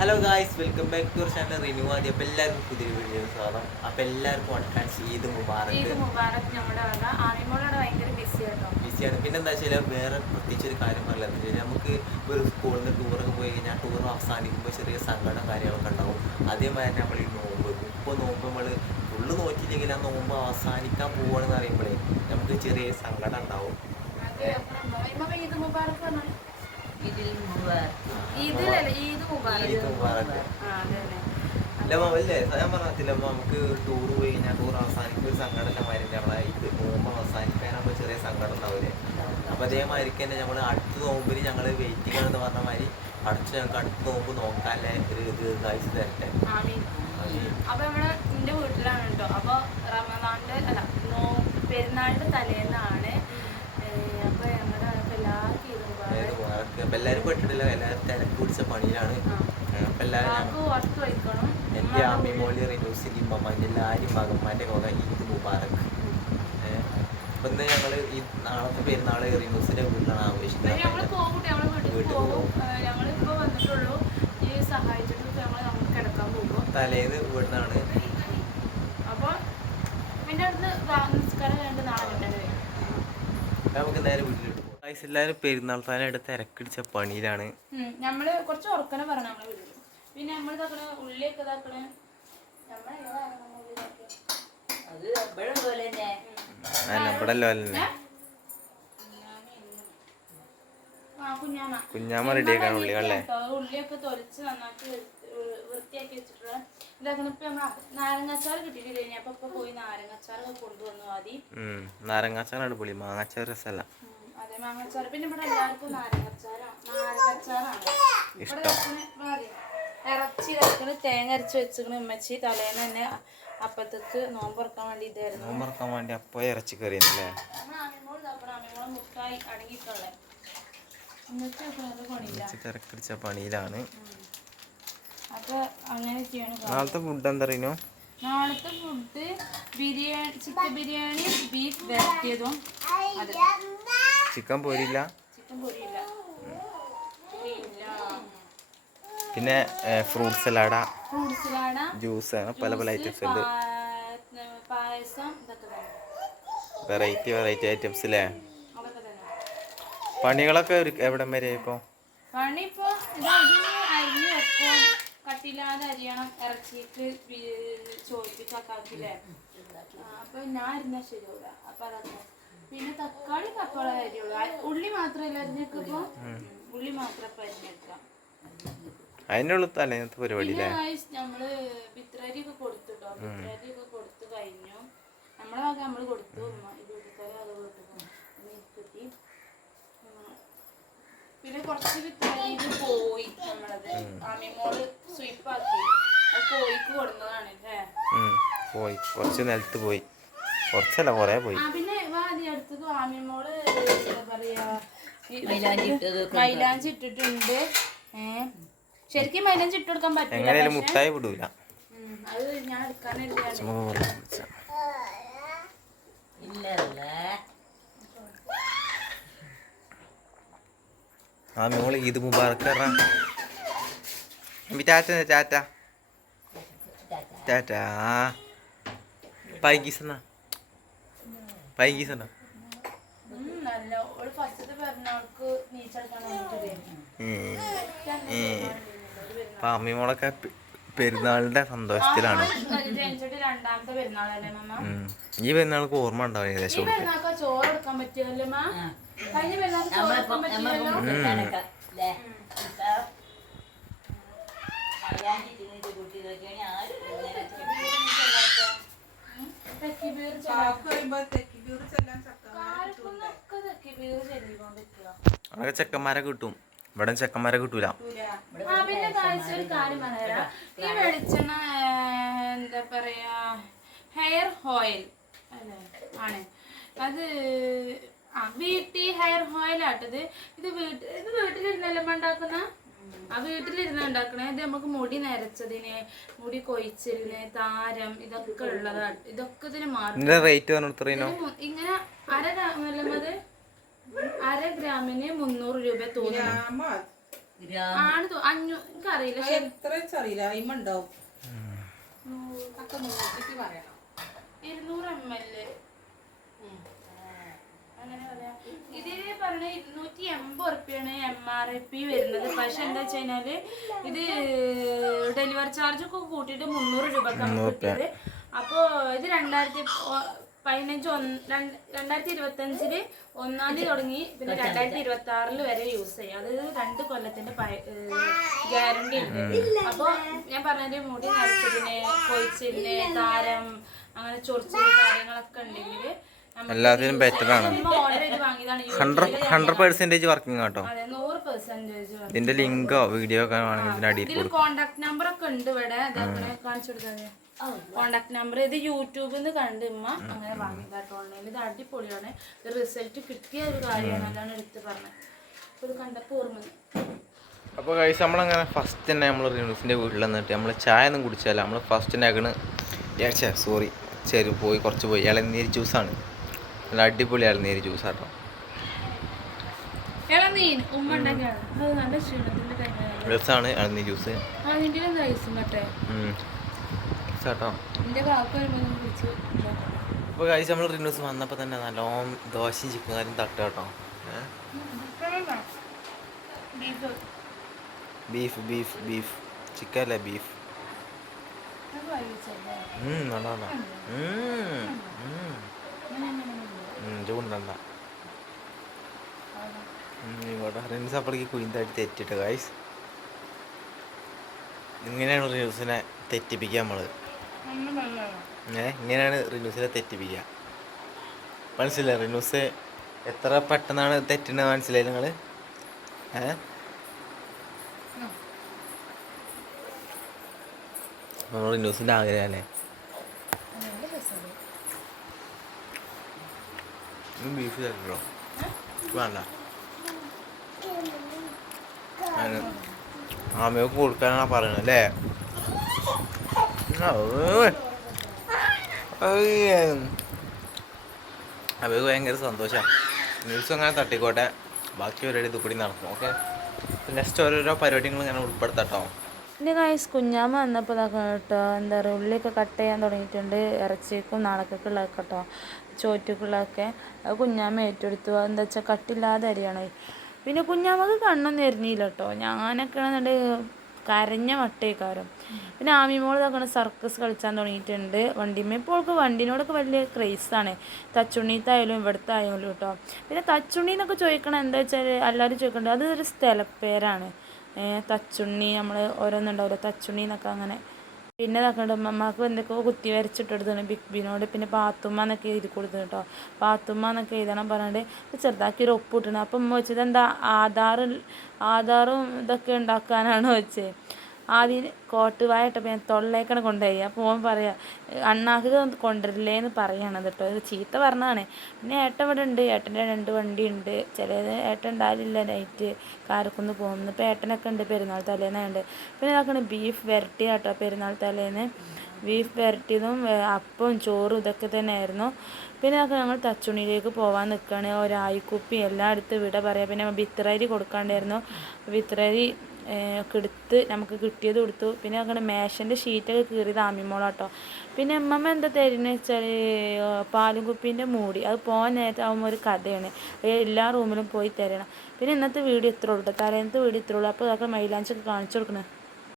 Hello guys welcome back to channel renew ആദ്യം അപ്പോൾ എല്ലാവർക്കും പുതിയ വീഡിയോ സ്വാഗതം. അപ്പോൾ എല്ലാവർക്കും അഡ്വാൻസ് ഈദ് ഈദ് മുബാറക്ക് മുബാറക് നമ്മുടെ വക. ആമിമോളോട് ഭയങ്കര ബിസി കേട്ടോ ബിസിയാണ് പിന്നെ എന്താ വെച്ചാൽ വേറെ പ്രത്യേകിച്ച് ഒരു കാര്യം വെച്ചാൽ നമുക്ക് ഒരു സ്കൂളിൽ നിന്ന് ടൂറൊക്കെ പോയി കഴിഞ്ഞാൽ ടൂർ അവസാനിക്കുമ്പോൾ ചെറിയ സങ്കടം കാര്യങ്ങളൊക്കെ ഉണ്ടാവും. അതേമാതിരി നമ്മൾ ഈ നോമ്പ്. ഇപ്പോൾ നോമ്പ് നമ്മൾ ഫുള്ള് നോക്കിയില്ലെങ്കിൽ ആ നോമ്പ് അവസാനിക്കാൻ പോവുകയാണെന്ന് അറിയുമ്പോഴേ നമുക്ക് ചെറിയ സങ്കടം ഉണ്ടാവും. ഈദ് മുബാറക് പറഞ്ഞാൽ ഇതിൽ ഈദ് ഞാൻ നമുക്ക് ടൂർ പോയി കഴിഞ്ഞാൽ ടൂർ അവസാനിക്കും ഒരു സങ്കടം മാതിരി നമ്മളെ ഇത് നോമ്പ് അവസാനിക്കാനാകുമ്പോൾ ചെറിയ സങ്കടം ഉണ്ടാവില്ലേ അപ്പൊ അതേമാതിരി തന്നെ നമ്മൾ അടുത്ത നോമ്പിന് ഞങ്ങൾ വെയിറ്റിംഗ് ആണെന്ന് പറഞ്ഞ മാതിരി അടുത്ത ഞങ്ങൾക്ക് അടുത്ത നോമ്പ് നോക്കാല്ലേ ഒരു ദീർഘായുസ് തരട്ടെ? അപ്പൊ നമ്മൾ എന്റെ വീട്ടിലാണ് കേട്ടോ. അപ്പൊ റമദാന്റെ അല്ല പെരുന്നാളിന്റെ തലേന്നാണ് ഏഹ്, അപ്പൊ ഞങ്ങളുടെ എല്ലാവർക്കും ഈദ് അതായത് മുബാറക് വേറെ അപ്പൊ എല്ലാവരും പെട്ടിട്ടില്ല. എല്ലാവരും തിരക്ക് പിടിച്ച പണിയിലാണ്. അപ്പൊ എല്ലാവരും എന്റെ അമ്മി മോളി റിനൂസിന്റെ ഇമ്മമാന്റെ എല്ലാവരും മകന്മാന്റെ കോക ഈദ് മുബാറക്. അപ്പൊ ഇന്ന് ഞങ്ങൾ ഈ നാളത്തെ പെരുന്നാൾ റിനൂസിന്റെ വീട്ടിലാണ് ആഘോഷിക്കുന്നത്. വീട്ടിൽ പോകും. തലേന്ന് വീടിനാണ് നമുക്ക് നേരെ വീട്ടിലിട്ട് പോകും. എല്ലാവരും പെരുന്നാൾ താനായിട്ട് തിരക്കടിച്ച പണിയിലാണ്. നമ്മൾ കുറച്ച് ഉറക്കനെ പറഞ്ഞു നമ്മളെ വീട്ടിൽ പിന്നെ നമ്മൾ തക്കണ ഉള്ളിയൊക്കെ തക്കണ കുഞ്ഞാമ്മ. റെഡിയാക്കാൻ ഉള്ളികളല്ലേ ഉള്ളിയൊക്കെ തൊലിച്ച് നന്നാക്കി വൃത്തിയാക്കി വെച്ചിട്ടുള്ള ഇതാക്കണം. ഇപ്പൊ നമ്മൾ നാരങ്ങാച്ചാറ് കിട്ടിയിട്ടില്ല അപ്പൊ പോയി നാരങ്ങാച്ചാറൊക്കെ കൊണ്ടുവന്നു ആദ്യം. ഉം നാരങ്ങാച്ചാറാണ് പൊളി. മാങ്ങാച്ചാർ രസമല്ല. അതെ മാങ്ങാച്ചാറ്. പിന്നെ ഇവിടെ എല്ലാവർക്കും നാരങ്ങാച്ചാറാണ് നാരങ്ങാച്ചാറാണ്. ഇവിടെ വെക്കണ മതി. ഇറച്ചി വെക്കണ തേങ്ങ അരച്ച് വെച്ചിക്കണ ഉമ്മച്ചി. തലേന്ന് തന്നെ അപ്പത്തേക്ക് നോമ്പറക്കാൻ വേണ്ടി ഇതായിരുന്നു നോമ്പറക്കാൻ വേണ്ടി അപ്പോൾ ഇറച്ചി അമ്മിമോളെ മുക്കായി അടങ്ങിയിട്ടുള്ളേ. തിരക്കടിച്ച പണിയിലാണ്. അപ്പൊ അങ്ങനെയൊക്കെയാണ്. നാളത്തെ ഫുഡ് എന്താ പറയുന്നു നാളത്തെ food biryani chicken biryani beef വരട്ടിയതും അത്. ചിക്കൻ പൊരിയില്ല. പിന്നെ ഫ്രൂട്ട് സലാഡ ജ്യൂസ് ആണ് പല പല ഐറ്റംസ് ഉണ്ട്. വെറൈറ്റി വെറൈറ്റി ഐറ്റംസ് അല്ലേ പണികളൊക്കെ എവിടം വരെ ഇപ്പോ? പണി ഇപ്പൊ ഇത് അരിഞ്ഞ് വെക്കും. കട്ടില്ലാതെ അരിയണം. ഇറച്ചിക്ക് ചോദിപ്പിച്ചാക്കില്ലേ അപ്പൊ ഞാൻ അരിഞ്ഞാൽ ശരിയാവില്ല അപ്പൊ അതൊക്കെ പിന്നെ തക്കാളി തക്കാളി കാര്യമുള്ളൂ ഉള്ളി മാത്രമല്ല അരിഞ്ഞേക്കിപ്പോ ഉള്ളി മാത്രം അരിഞ്ഞേക്കാം. അതിന്റെ ഉള്ളിൽ തലേന്നത്തെ പരിപാടി നമ്മൾ ബിത്രരി ഒക്കെ കൊടുത്തുട്ടോ. ബിത്രരി ഒക്കെ കൊടുത്തു കഴിഞ്ഞു. നമ്മളെ വക നമ്മൾ കൊടുത്തു. വീട്ടുകാരെ അത് കൊടുത്തു. പിന്നെ കുറച്ച് ബിത്രരി പോയി നമ്മളത് അമ്മിമോൾ സ്വീപ്പാക്കി. കോഴിക്ക് കൊടുത്തതാണ് അല്ലേ. പോയി കുറച്ച് നിലത്ത് പോയി. കുറച്ചല്ല കൊറേ പോയി. ആ പിന്നെ വാ ആദ്യം അടുത്തത് ആമിമോൾ എന്താ പറയാ മൈലാഞ്ചി ഇട്ടിട്ടുണ്ട്. ഏഹ് ശരിക്കും മൈലാഞ്ചി ഇട്ട് കൊടുക്കാൻ പറ്റില്ല മുട്ടായി വിടൂല അത് ഞാൻ ആ മോൾ ഈദ് മുബാറക്ക് ടാറ്റ ടാറ്റ. ടാറ്റ. പൈകീസന്നാ പൈകീസന്നാ ഉം, നല്ല ഒരു ഫസ്റ്റത്തെ പെരുന്നാൾക്ക് നീച്ചെടുക്കാൻ അപ്പൊ അമ്മിമോളൊക്കെ പെരുന്നാളിന്റെ സന്തോഷത്തിലാണ്. ഈ പെരുന്നാൾക്ക് ഓർമ്മ ഉണ്ടാവും ഏകദേശം ചോറ് ചെക്കന്മാരെ കിട്ടും. ഇവിടെ ചെക്കന്മാരെ കിട്ടൂല. ആ പിന്നെ കാഴ്ച ഒരു കാര്യം പറയാം ഈ വെളിച്ചെണ്ണ ആ, എന്താ പറയാ ഹെയർ ഓയിൽ അല്ലേ? ആണ്. അത് ആ വീട്ടിൽ ഹെയർ ഓയിൽ ആട്ടത്. ഇത് വീട്ടിൽ ഇത് വീട്ടിലിരുന്നല്ലേ ഉണ്ടാക്കുന്ന? ആ വീട്ടിലിരുന്ന് ഉണ്ടാക്കണേ. ഇത് നമുക്ക് മുടി നരച്ചതിന് മുടി കൊഴിച്ചിലിന് താരം ഇതൊക്കെ ഉള്ളതാണ് ഇതൊക്കെ ഇതിന് മാറും ഇങ്ങനെ അര അല്ലത് അര ഗ്രാമിന് മുന്നൂറ് രൂപ തോന്നുന്നു. ആണ് അഞ്ഞൂ എനിക്കറിയില്ല. എത്ര അയിമ ഉണ്ടാവും. പറയണം. ഇരുന്നൂറ് എം എൽ ഇതിൽ പറഞ്ഞ ഇരുന്നൂറ്റി എൺപത് ഉറുപ്പ്യാണ് എം ആർ പി വരുന്നത്. പക്ഷെ എന്താ വെച്ച് കഴിഞ്ഞാൽ ഇത് ഡെലിവറി ചാർജ് ഒക്കെ കൂട്ടിയിട്ട് മുന്നൂറ് രൂപ കിട്ടിയത്. അപ്പോ ഇത് രണ്ടായിരത്തി പതിനഞ്ച് ഒന്ന് രണ്ട് രണ്ടായിരത്തി ഇരുപത്തി അഞ്ചിൽ ഒന്നാം തീയതി തുടങ്ങി പിന്നെ രണ്ടായിരത്തി ഇരുപത്തി ആറിൽ വരെ യൂസ് ചെയ്യാം. അത് രണ്ട് കൊല്ലത്തിന്റെ ഗ്യാരണ്ടി ഉണ്ട്. അപ്പൊ ഞാൻ പറഞ്ഞതിന്റെ മുടി നരച്ചതിന് കൊഴിച്ചിന് താരം അങ്ങനെ ചൊറിച്ചിന് കാര്യങ്ങളൊക്കെ ഉണ്ടെങ്കിൽ എല്ലാത്തിനും ബെറ്റർ ആണ്. ഹൺഡ്രഡ് പെർസെന്റേജ് വർക്കിംഗ് കേട്ടോ ഇതിന്റെ ലിങ്കോ വീഡിയോ ഒക്കെ വേണമെങ്കിൽ ഇതിന്റെ അടിയിൽ ഇതിൽ കോണ്ടാക്ട് നമ്പർ ഒക്കെ ഉണ്ട് ഇവിടെ. കാണിച്ചു കൊടുക്കാതെ കോണ്ടാക്ട് നമ്പർ ഇത് യൂട്യൂബിൽ നിന്ന് കണ്ട് ഉമ്മ അങ്ങനെ വാങ്ങിയതാട്ടോ ഓൺലൈനിൽ ഇത് അടിപൊളിയാണ്. ഇത് റിസൾട്ട് കിട്ടിയ ഒരു കാര്യമാണ് അതാണ് എടുത്ത് പറഞ്ഞത്. ഒരു കണ്ടപ്പോൾ ഓർമ്മ. അപ്പോൾ കഴിച്ച് നമ്മളങ്ങനെ ഫസ്റ്റ് തന്നെ നമ്മൾ റിനൂസിന്റെ വീട്ടിൽ നിന്നിട്ട് നമ്മൾ ചായ ഒന്നും കുടിച്ചാല നമ്മൾ ഫസ്റ്റ് തന്നെ ഏച്ചാ സോറി ചെറു പോയി കുറച്ച് പോയി. ഇളനീര് ജ്യൂസാണ് നല്ല അടിപൊളി ഇളനീര് ജ്യൂസ് ആട്ടോ. ഇളനീൻ ഉമ്മ ഉണ്ടാക്കിയാണ് അത് നല്ല ക്ഷീണത്തിന്റെ ടൈമിലാണ് രസമാണ് ഇളനീർ ജ്യൂസ് എന്റെ കാക്ക അപ്പോൾ കഴിച്ച് നമ്മൾ റിന്യൂസ് വന്നപ്പോൾ തന്നെ നല്ലോണം ദോശയും ചിക്കൻ കറിയും തട്ട കേട്ടോ ബീഫ് ബീഫ് ബീഫ് ചിക്കൻ അല്ലേ ബീഫ് നല്ല നല്ല ചൂണ്ടണ്ട ഇങ്ങോട്ട് റിൻസ് അപ്പോഴേക്ക് കുയിന്തായിട്ട് തെറ്റിട്ട് ഗൈസ് ഇങ്ങനെയാണ് റിനൂസിനെ തെറ്റിപ്പിക്കുക നമ്മൾ ഏ ഇങ്ങനെയാണ് റിനൂസിനെ തെറ്റിപ്പിക്കുക. മനസ്സിലായി? റിനൂസ് എത്ര പെട്ടെന്നാണ് തെറ്റുന്നത് മനസ്സിലായി നിങ്ങൾ ഏ? നമ്മൾ റിനൂസിന്റെ ആഗ്രഹമല്ലേ ബീഫ് തരോ വേണ്ട. ആമയൊക്കെ കൊടുക്കാനാണ് പറയുന്നത് അല്ലേ? അവർക്ക് ഭയങ്കര സന്തോഷമാണ് ന്യൂസ് അങ്ങനെ തട്ടിക്കോട്ടെ. ബാക്കി പരിപാടി ഇത് കൂടി നടക്കും ഓക്കെ നെക്സ്റ്റ് ഓരോരോ പരിപാടികൾ ഞാൻ ഉൾപ്പെടുത്തട്ടോ. എന്റെ കായസ് കുഞ്ഞാമ്മ വന്നപ്പോൾ ഇതാക്കാം കേട്ടോ എന്താ പറയുക ഉള്ളിയൊക്കെ കട്ട് ചെയ്യാൻ തുടങ്ങിയിട്ടുണ്ട്. ഇറച്ചിക്കും നാളക്കൊക്കെയുള്ളതൊക്കെ കേട്ടോ ചോറ്റക്കുള്ളതൊക്കെ. അത് കുഞ്ഞാമ്മ ഏറ്റെടുത്തു. എന്താ വെച്ചാൽ കട്ടില്ലാതെ അരിയാണ്. പിന്നെ കുഞ്ഞാമ്മക്ക് കണ്ണൊന്നും എരിഞ്ഞില്ല കേട്ടോ. ഞാനൊക്കെ കരഞ്ഞ മട്ടേക്കാരം പിന്നെ ആമിമോൾ ഇതാക്കണ സർക്കസ് കളിച്ചാൻ തുടങ്ങിയിട്ടുണ്ട്. വണ്ടിമേ ഇപ്പോൾ അവൾക്ക് വണ്ടിനോടൊക്കെ വലിയ ക്രേസാണ് തച്ചുണ്ണീത്തായാലും ഇവിടുത്തെ ആയാലും കേട്ടോ പിന്നെ തച്ചുണ്ണി എന്നൊക്കെ ചോദിക്കണം എന്താ വെച്ചാൽ എല്ലാവരും ചോദിക്കണ്ടത് അതൊരു സ്ഥലപ്പേരാണ്. തച്ചുണ്ണി നമ്മൾ ഓരോന്നുണ്ടാവില്ല തച്ചുണ്ണി എന്നൊക്കെ അങ്ങനെ പിന്നെ ഇതാക്കണ്ട് അമ്മമാർക്ക് എന്തൊക്കെയോ കുത്തി വരച്ചിട്ടെടുത്താണ്. ബിഗ് ബിനോട് പിന്നെ പാത്തുമ്മ എന്നൊക്കെ എഴുതി കൊടുത്തു കേട്ടോ പാത്തുമ്മ എന്നൊക്കെ എഴുതണം പറഞ്ഞിട്ട് ചെറുതാക്കി ഒരു ഒപ്പ് അപ്പം ഉമ്മ വെച്ചത് എന്താ ആധാർ ആധാറും ഇതൊക്കെ ഉണ്ടാക്കാനാണ് വെച്ചത് ആദ്യം കോട്ടുവായിട്ടപ്പോൾ ഞാൻ തൊള്ളേക്കണ കൊണ്ടുപോയി. അപ്പോൾ ഓൻ പറയാ അണ്ണാക്ക് കൊണ്ടുവരില്ലേന്ന് പറയണത് കേട്ടോ ഇത് ചീത്ത പറഞ്ഞതാണ് പിന്നെ ഏട്ടൻ ഇവിടെ ഉണ്ട്. ഏട്ടന്റെ രണ്ട് വണ്ടി ഉണ്ട്. ചിലത് ഏട്ടൻ ഉണ്ടാവില്ല നൈറ്റ് കാരക്കുന്ന് പോകുന്നു. ഇപ്പോൾ ഏട്ടനൊക്കെ ഉണ്ട് പെരുന്നാൾ തലേന്നുണ്ട് പിന്നെ ഇതാക്കണ ബീഫ് വരട്ടി കേട്ടോ പെരുന്നാൾ തലേന്ന്. ബീഫ് വരട്ടിയതും അപ്പം അപ്പവും ചോറും ഇതൊക്കെ തന്നെയായിരുന്നു. പിന്നെ അതൊക്കെ ഞങ്ങൾ തച്ചുണിയിലേക്ക് പോകാൻ നിൽക്കുകയാണ് ഒരായിക്കുപ്പി എല്ലാം എടുത്ത് വിട പറയാം. പിന്നെ ബിത്രരി കൊടുക്കാണ്ടായിരുന്നു. ബിത്രരി ഒക്കെ എടുത്ത് നമുക്ക് കിട്ടിയത് കൊടുത്തു. പിന്നെ അങ്ങനെ മേശന്റെ ഷീറ്റൊക്കെ കീറിയത് ആമിമോളാട്ടോ പിന്നെ അമ്മമ്മ എന്താ തരുന്നത് വെച്ചാൽ പാലും കുപ്പീന്റെ മൂടി. അത് പോകാൻ നേരത്തെ ആകുമ്പോൾ ഒരു കഥയാണ്. എല്ലാ റൂമിലും പോയി തരണം. പിന്നെ ഇന്നത്തെ വീഡിയോ ഇത്രേ ഉള്ളൂ കേട്ടോ തലേന്നത്തെ വീഡിയോ ഇത്രേ ഉള്ളൂ. അപ്പോൾ അതൊക്കെ മൈലാഞ്ചൊക്കെ കാണിച്ചു കൊടുക്കണേ.